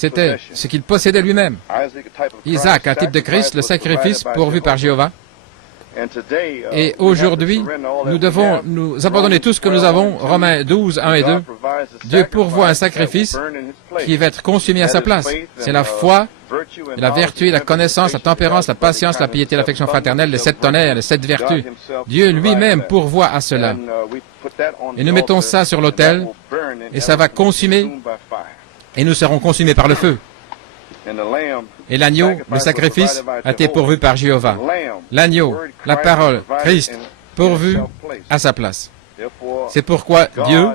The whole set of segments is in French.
C'était ce qu'il possédait lui-même. Isaac, un type de Christ, le sacrifice pourvu par Jéhovah. Et aujourd'hui, nous devons nous abandonner tout ce que nous avons. Romains 12, 1 et 2. Dieu pourvoit un sacrifice qui va être consumé à sa place. C'est la foi, la vertu, la connaissance, la tempérance, la patience, la piété, l'affection fraternelle, les 7 tonnerres, les 7 vertus. Dieu lui-même pourvoit à cela. Et nous mettons ça sur l'autel, et ça va consumer, et nous serons consumés par le feu. Et l'agneau, le sacrifice, a été pourvu par Jéhovah. L'agneau, la parole, Christ, pourvu à sa place. C'est pourquoi Dieu,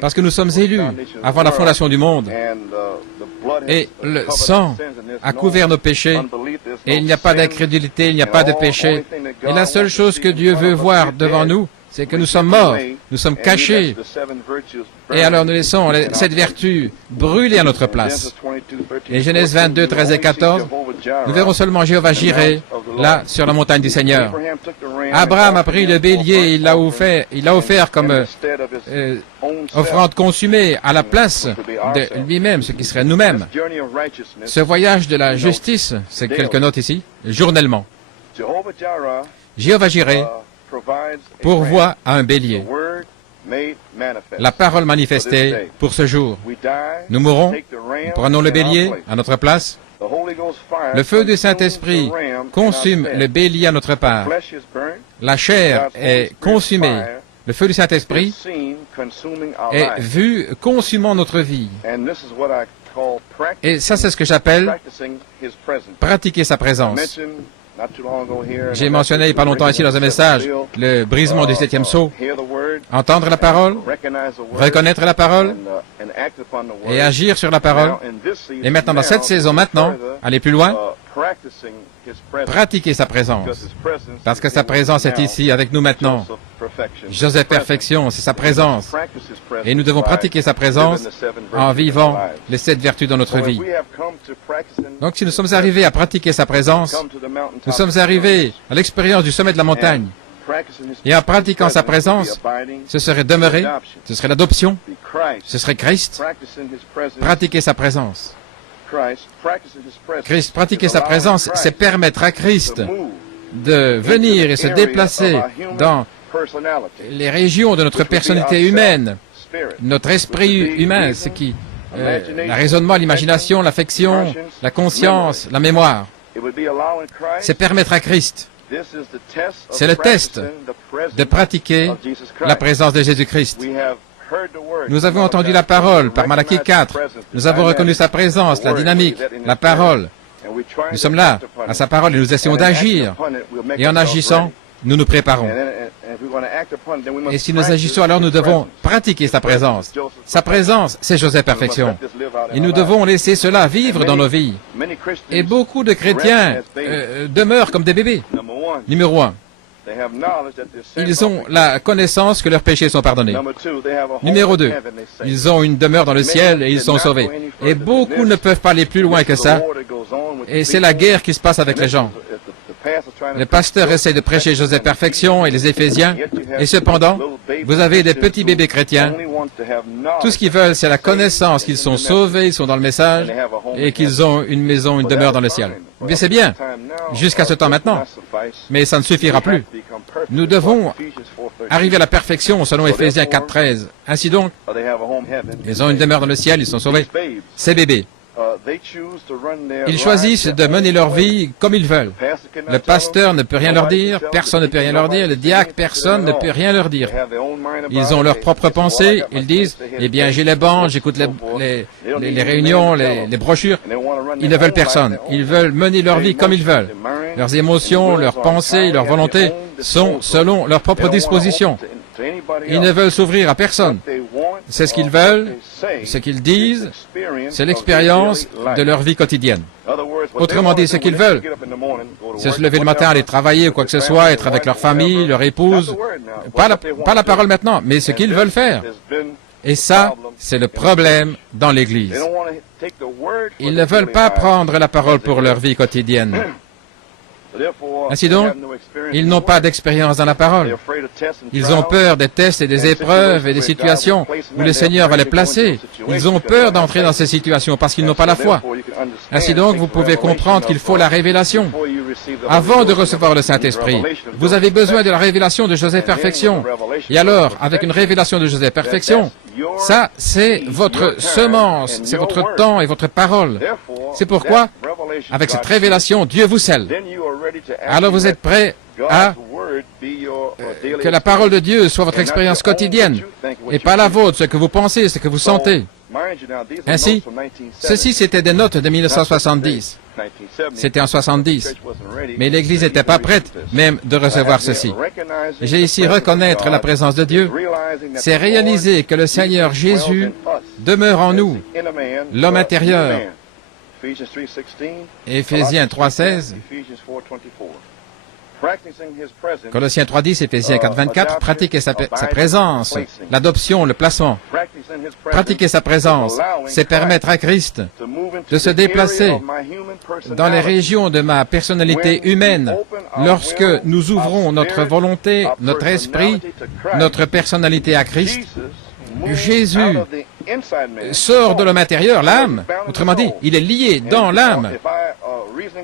parce que nous sommes élus avant la fondation du monde, et le sang a couvert nos péchés, et il n'y a pas d'incrédulité, il n'y a pas de péché. Et la seule chose que Dieu veut voir devant nous, c'est que nous sommes morts, nous sommes cachés, et alors nous laissons les 7 vertus brûler à notre place. Et Genèse 22, 13 et 14, nous verrons seulement Jéhovah Jireh, là, sur la montagne du Seigneur. Abraham a pris le bélier et il l'a offert comme offrande consumée à la place de lui-même, ce qui serait nous-mêmes. Ce voyage de la justice, c'est quelques notes ici, journellement. Jéhovah Jireh pourvoit à un bélier. La parole manifestée pour ce jour. Nous mourrons, nous prenons le bélier à notre place. Le feu du Saint-Esprit consume le bélier à notre part. La chair est consumée. Le feu du Saint-Esprit est vu consumant notre vie. Et ça, c'est ce que j'appelle pratiquer sa présence. J'ai mentionné il n'y a pas longtemps ici dans un message le brisement du 7e sceau. Entendre la parole, reconnaître la parole et agir sur la parole. Et maintenant, dans cette saison, aller plus loin, pratiquer sa présence. Parce que sa présence est ici avec nous maintenant. Joseph Perfection, c'est sa présence. Et nous devons pratiquer sa présence en vivant les 7 vertus dans notre vie. Donc si nous sommes arrivés à pratiquer sa présence, nous sommes arrivés à l'expérience du sommet de la montagne. Et en pratiquant sa présence, ce serait demeurer, ce serait l'adoption, ce serait Christ, pratiquer sa présence. Christ, pratiquer sa présence, c'est permettre à Christ de venir et se déplacer dans les régions de notre personnalité humaine, notre esprit humain, ce qui, le raisonnement, l'imagination, l'affection, la conscience, la mémoire. C'est permettre à Christ. C'est le test de pratiquer la présence de Jésus-Christ. Nous avons entendu la parole par Malachie 4. Nous avons reconnu sa présence, la dynamique, la parole. Nous sommes là, à sa parole, et nous essayons d'agir. Et en agissant, nous nous préparons. Et si nous agissons, alors nous devons pratiquer sa présence. Sa présence, c'est Joseph Perfection. Et nous devons laisser cela vivre dans nos vies. Et beaucoup de chrétiens demeurent comme des bébés. Numéro 1. Ils ont la connaissance que leurs péchés sont pardonnés. Numéro 2. Ils ont une demeure dans le ciel et ils sont sauvés. Et beaucoup ne peuvent pas aller plus loin que ça. Et c'est la guerre qui se passe avec les gens. Le pasteur essaie de prêcher Joseph Perfection et les Éphésiens, et cependant, vous avez des petits bébés chrétiens. Tout ce qu'ils veulent, c'est la connaissance qu'ils sont sauvés, ils sont dans le message, et qu'ils ont une maison, une demeure dans le ciel. Mais c'est bien, jusqu'à ce temps maintenant. Mais ça ne suffira plus. Nous devons arriver à la perfection selon Éphésiens 4.13. Ainsi donc, ils ont une demeure dans le ciel, ils sont sauvés. Ces bébés. Ils choisissent de mener leur vie comme ils veulent. Le pasteur ne peut rien leur dire, personne ne peut rien leur dire, le diacre, personne ne peut rien leur dire. Ils ont leurs propres pensées, ils disent, eh bien j'ai les bancs, j'écoute les réunions, les brochures. Ils ne veulent personne, ils veulent mener leur vie comme ils veulent. Leurs émotions, leurs pensées, leurs volontés sont selon leurs propres dispositions. Ils ne veulent s'ouvrir à personne. C'est ce qu'ils veulent, ce qu'ils disent, c'est l'expérience de leur vie quotidienne. Autrement dit, ce qu'ils veulent, c'est se lever le matin, aller travailler ou quoi que ce soit, être avec leur famille, leur épouse. Pas la parole maintenant, mais ce qu'ils veulent faire. Et ça, c'est le problème dans l'Église. Ils ne veulent pas prendre la parole pour leur vie quotidienne. Ainsi donc, ils n'ont pas d'expérience dans la parole. Ils ont peur des tests et des épreuves et des situations où le Seigneur va les placer. Ils ont peur d'entrer dans ces situations parce qu'ils n'ont pas la foi. Ainsi donc, vous pouvez comprendre qu'il faut la révélation. Avant de recevoir le Saint-Esprit, vous avez besoin de la révélation de Joseph Perfection. Et alors, avec une révélation de Joseph Perfection, ça, c'est votre semence, c'est votre temps et votre parole. C'est pourquoi, avec cette révélation, Dieu vous scelle. Alors vous êtes prêt à que la parole de Dieu soit votre expérience quotidienne et pas la vôtre, ce que vous pensez, ce que vous sentez. Ainsi, ceci c'était des notes de 1970. C'était en 70. Mais l'Église n'était pas prête même de recevoir ceci. J'ai ici reconnaître la présence de Dieu. C'est réaliser que le Seigneur Jésus demeure en nous, l'homme intérieur. Éphésiens 3.16. Colossiens 3.10, Éphésiens 4.24, pratiquer sa présence, l'adoption, le placement. Pratiquer sa présence, c'est permettre à Christ de se déplacer dans les régions de ma personnalité humaine lorsque nous ouvrons notre volonté, notre esprit, notre personnalité à Christ. Jésus sort de l'homme intérieur, l'âme. Autrement dit, il est lié dans l'âme.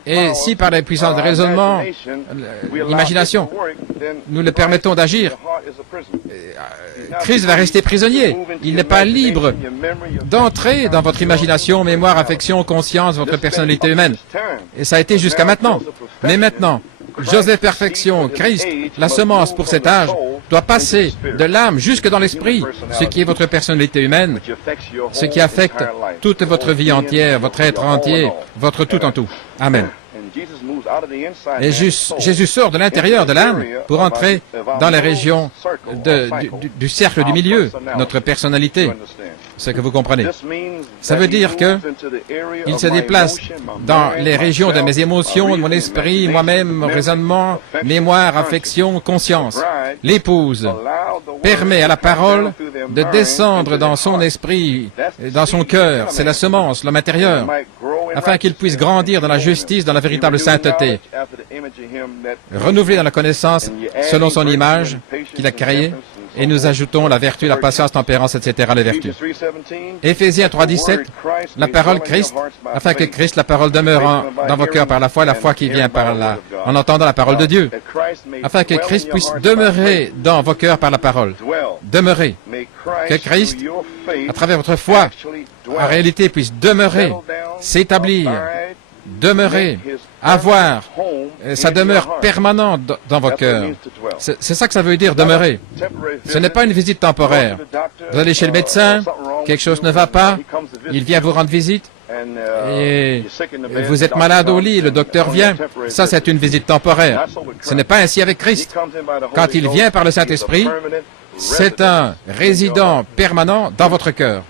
Et si par la puissance de raisonnement, l'imagination, nous le permettons d'agir, Christ va rester prisonnier. Il n'est pas libre d'entrer dans votre imagination, mémoire, affection, conscience, votre personnalité humaine. Et ça a été jusqu'à maintenant. Mais maintenant, Joseph Perfection, Christ, la semence pour cet âge, doit passer de l'âme jusque dans l'esprit, ce qui est votre personnalité humaine, ce qui affecte toute votre vie entière, votre être entier, votre tout en tout. Amen. Et Jésus sort de l'intérieur de l'âme pour entrer dans les régions du cercle du milieu, notre personnalité. Ce que vous comprenez. Ça veut dire qu'il se déplace dans les régions de mes émotions, de mon esprit, moi-même, mon raisonnement, mémoire, affection, conscience. L'épouse permet à la parole de descendre dans son esprit, dans son cœur. C'est la semence, l'homme intérieur, afin qu'il puisse grandir dans la justice, dans la véritable sainteté, renouveler dans la connaissance selon son image qu'il a créée. Et nous ajoutons la vertu, la patience, tempérance, etc., les vertus. Éphésiens 3.17, la parole Christ, afin que Christ, la parole, demeure dans vos cœurs par la foi qui vient en entendant la parole de Dieu, afin que Christ puisse demeurer dans vos cœurs par la parole. Demeurer. Que Christ, à travers votre foi, en réalité, puisse demeurer, s'établir, demeurer, avoir sa demeure permanente dans vos cœurs. C'est ça que ça veut dire, demeurer. Ce n'est pas une visite temporaire. Vous allez chez le médecin, quelque chose ne va pas, il vient vous rendre visite, et vous êtes malade au lit, le docteur vient. Ça, c'est une visite temporaire. Ce n'est pas ainsi avec Christ. Quand il vient par le Saint-Esprit, c'est un résident permanent dans votre cœur.